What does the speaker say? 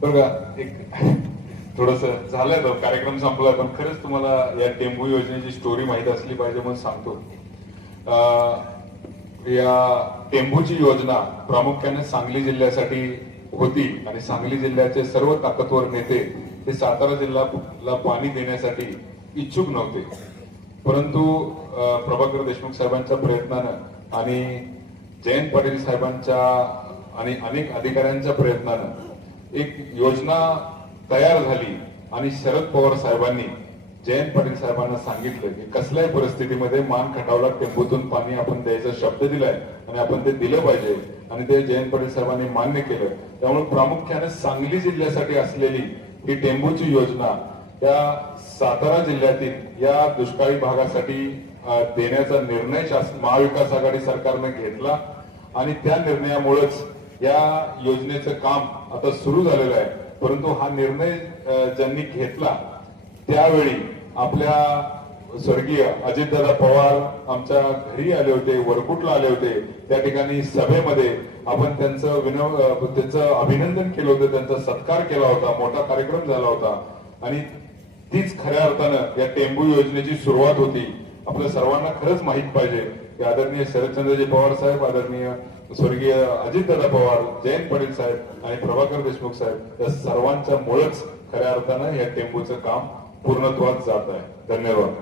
बघा एक थोडस झालंय तो कार्यक्रम संपला, पण खरंच तुम्हाला या टेंबू योजनेची स्टोरी माहित असली पाहिजे म्हणून सांगतो. या टेंबूची योजना प्रामुख्याने सांगली जिल्ह्यासाठी होती आणि सांगली जिल्ह्याचे सर्व ताकदवर नेते हे सातारा जिल्ह्याला पाणी देण्यासाठी इच्छुक नव्हते. परंतु प्रभाकर देशमुख साहेबांच्या प्रयत्नानं आणि जयंत पाटील साहेबांच्या आणि अनेक अधिकाऱ्यांच्या प्रयत्नानं एक योजना तयार झाली आणि शरद पवार साहेबांनी जयंत पाटील साहेबांना सांगितलं की कसल्याही परिस्थितीमध्ये मान खटावला टेंबूतून पाणी आपण द्यायचा शब्द दिलाय आणि आपण ते दिलं पाहिजे आणि ते जयंत पाटील साहेबांनी मान्य केलं. त्यामुळे प्रामुख्याने सांगली जिल्ह्यासाठी असलेली ही टेंबूची योजना या सातारा जिल्ह्यातील या दुष्काळी भागासाठी देण्याचा निर्णय महाविकास आघाडी सरकारने घेतला आणि त्या निर्णयामुळेच या योजनेचं काम आता सुरू झालेलं आहे. परंतु हा निर्णय ज्यांनी घेतला त्यावेळी आपल्या स्वर्गीय अजितदादा पवार आमच्या घरी आले होते, वरकुटला आले होते. त्या ठिकाणी सभेमध्ये आपण त्यांचं अभिनंदन केलं होतं, त्यांचा सत्कार केला होता, मोठा कार्यक्रम झाला होता आणि तीच खऱ्या अर्थानं या टेंबू योजनेची सुरुवात होती. आपल्या सर्वांना खरंच माहित पाहिजे की आदरणीय शरदचंद्रजी पवार साहेब, आदरणीय स्वर्गीय अजितदादा पवार, जयंत पाटील साहेब आणि प्रभाकर देशमुख साहेब या सर्वांच्या मुळेच खऱ्या अर्थानं या टेंबूचं काम पूर्णत्वास जात आहे. धन्यवाद.